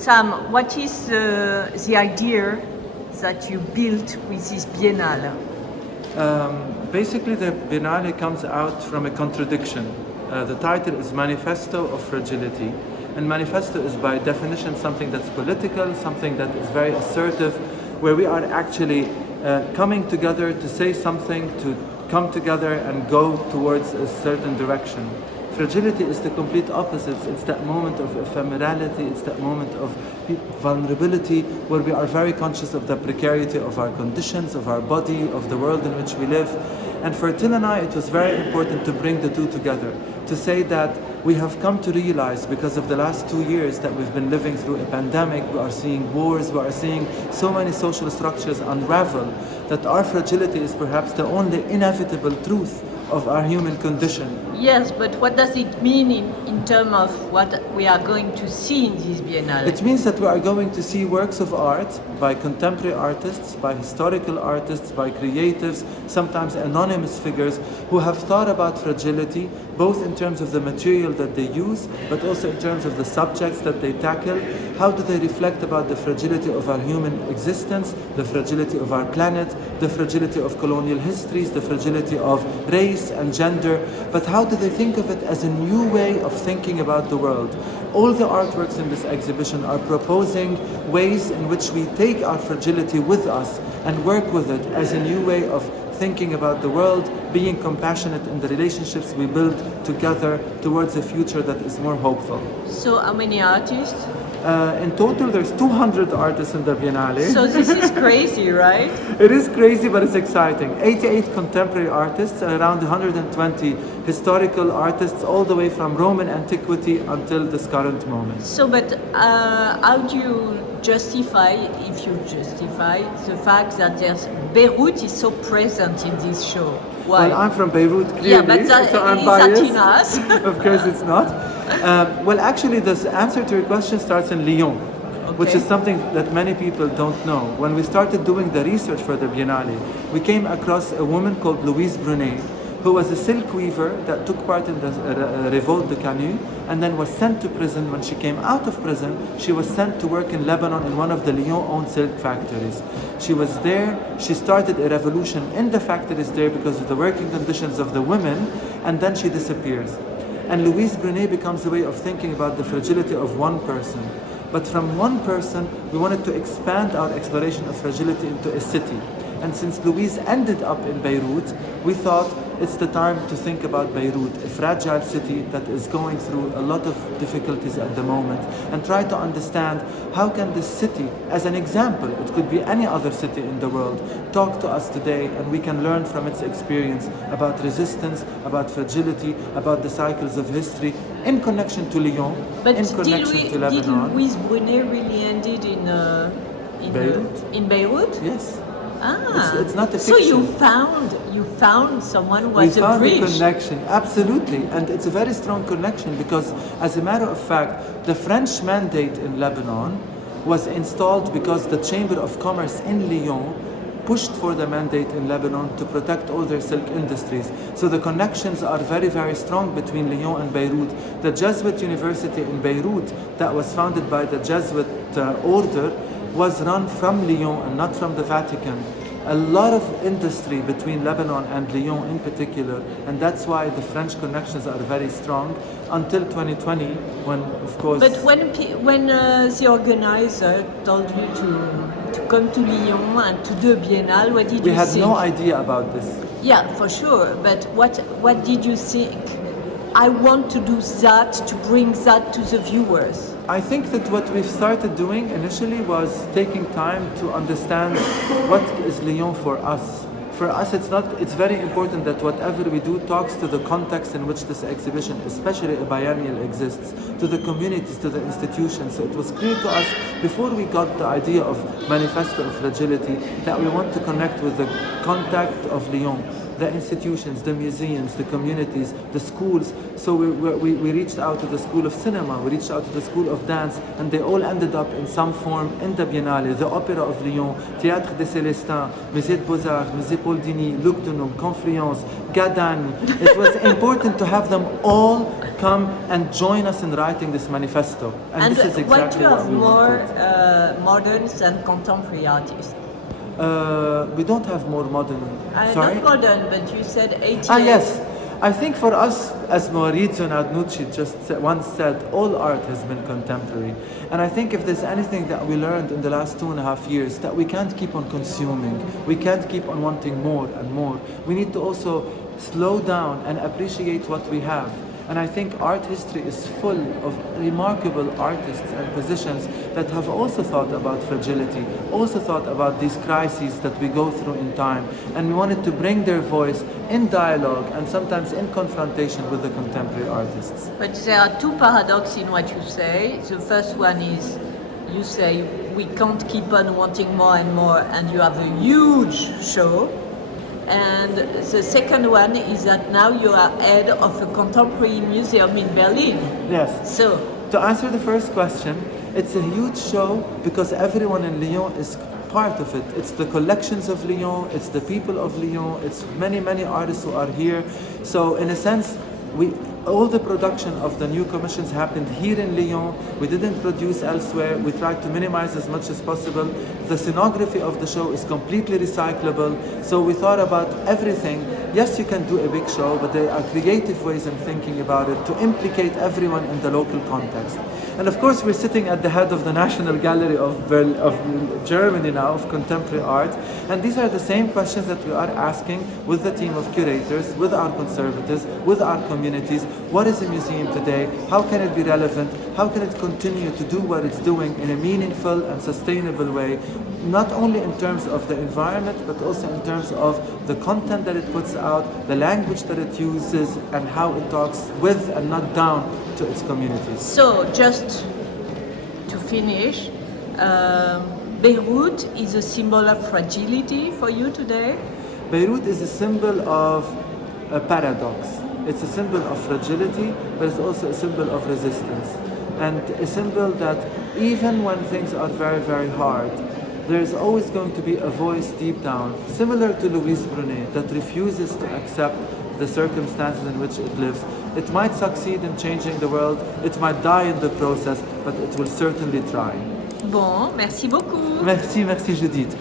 Sam, what is the idea that you built with this Biennale? Basically, the Biennale comes out from a contradiction. The title is Manifesto of Fragility, and manifesto is by definition something that's political, something that is very assertive, where we are actually coming together to say something, to come together and go towards a certain direction. Fragility is the complete opposite. It's that moment of ephemerality, it's that moment of vulnerability where we are very conscious of the precarity of our conditions, of our body, of the world in which we live. And for Till and I, it was very important to bring the two together, to say that we have come to realize, because of the last 2 years that we've been living through a pandemic, we are seeing wars, we are seeing so many social structures unravel, that our fragility is perhaps the only inevitable truth of our human condition. Yes, but what does it mean in terms of what we are going to see in this Biennale? It means that we are going to see works of art by contemporary artists, by historical artists, by creatives, sometimes anonymous figures who have thought about fragility, both in terms of the material that they use, but also in terms of the subjects that they tackle. How do they reflect about the fragility of our human existence, the fragility of our planet, the fragility of colonial histories, the fragility of race and gender, but how do they think of it as a new way of thinking about the world? All the artworks in this exhibition are proposing ways in which we take our fragility with us and work with it as a new way of thinking about the world, being compassionate in the relationships we build together towards a future that is more hopeful. So how many artists? In total, there's 200 artists in the Biennale. So this is crazy, right? It is crazy, but it's exciting. 88 contemporary artists and around 120 historical artists, all the way from Roman antiquity until this current moment. So, but how do you justify, if you justify, the fact that Beirut is so present in this show? Why? Well, I'm from Beirut, clearly, yeah, but that, so I'm is biased. that in us? Of course it's not. Well, actually, the answer to your question starts in Lyon, which is something that many people don't know. When we started doing the research for the Biennale, we came across a woman called Louise Brunet, who was a silk weaver that took part in the Revolt de Canu and then was sent to prison. When she came out of prison, she was sent to work in Lebanon in one of the Lyon-owned silk factories. She was there, she started a revolution in the factories there because of the working conditions of the women, and then she disappears. And Louise Brunet becomes a way of thinking about the fragility of one person. But from one person, we wanted to expand our exploration of fragility into a city. And since Louise ended up in Beirut, we thought it's the time to think about Beirut, a fragile city that is going through a lot of difficulties at the moment, and try to understand how can this city, as an example, it could be any other city in the world, talk to us today, and we can learn from its experience about resistance, about fragility, about the cycles of history, in connection to Lyon, but in connection to Lebanon. Did Louise Brunet really ended in Beirut? In Beirut? Yes. Ah, it's not a fiction. So you found someone who was we a found bridge. a connection, absolutely, and it's a very strong connection because, as a matter of fact, the French mandate in Lebanon was installed because the Chamber of Commerce in Lyon pushed for the mandate in Lebanon to protect all their silk industries. So the connections are very, very strong between Lyon and Beirut. The Jesuit University in Beirut, that was founded by the Jesuit order, was run from Lyon and not from the Vatican. A lot of industry between Lebanon and Lyon in particular, and that's why the French connections are very strong until 2020, when, of course... But when the organizer told you to come to Lyon and to do a Biennale, what did you think? We had no idea about this. Yeah, for sure, but what did you think? I want to do that, to bring that to the viewers. I think that what we've started doing initially was taking time to understand what is Lyon for us. For us, it's very important that whatever we do talks to the context in which this exhibition, especially a biennial, exists, to the communities, to the institutions. So it was clear to us, before we got the idea of Manifesto of Fragility, that we want to connect with the contact of Lyon, the institutions, the museums, the communities, the schools. So we reached out to the School of Cinema, we reached out to the School of Dance, and they all ended up in some form in the Biennale. The Opera of Lyon, Théâtre des Célestins, Musée de Beaux-Arts, Musée Paul Digny, Luc de Nome, Confluence, Gadani. It was important to have them all come and join us in writing this manifesto. And this is exactly what we more wanted. modern than contemporary artists? We don't have more modern. Sorry? Not modern, but you said 88. Yes. I think for us, as Maurizio Nadnucci once said, all art has been contemporary. And I think if there's anything that we learned in the last 2.5 years, that we can't keep on consuming. We can't keep on wanting more and more. We need to also slow down and appreciate what we have. And I think art history is full of remarkable artists and musicians that have also thought about fragility, also thought about these crises that we go through in time. And we wanted to bring their voice in dialogue and sometimes in confrontation with the contemporary artists. But there are two paradoxes in what you say. The first one is you say we can't keep on wanting more and more, and you have a huge show. And the second one is that now you are head of a contemporary museum in Berlin. Yes. So, to answer the first question, it's a huge show because everyone in Lyon is part of it. It's the collections of Lyon, it's the people of Lyon, it's many, many artists who are here. So in a sense, all the production of the new commissions happened here in Lyon. We didn't produce elsewhere. We tried to minimize as much as possible. The scenography of the show is completely recyclable. So we thought about everything. Yes, you can do a big show, but there are creative ways in thinking about it to implicate everyone in the local context. And of course, we're sitting at the head of the National Gallery of Germany now, of contemporary art. And these are the same questions that we are asking with the team of curators, with our conservators, with our communities. What is a museum today? How can it be relevant? How can it continue to do what it's doing in a meaningful and sustainable way? Not only in terms of the environment, but also in terms of the content that it puts out, the language that it uses, and how it talks with and not down to its communities. So, just to finish, Beirut is a symbol of fragility for you today? Beirut is a symbol of a paradox. It's a symbol of fragility, but it's also a symbol of resistance. And a symbol that even when things are very, very hard, there's always going to be a voice deep down, similar to Louise Brunet, that refuses to accept the circumstances in which it lives. It might succeed in changing the world, it might die in the process, but it will certainly try. Bon, merci beaucoup. Merci Judith.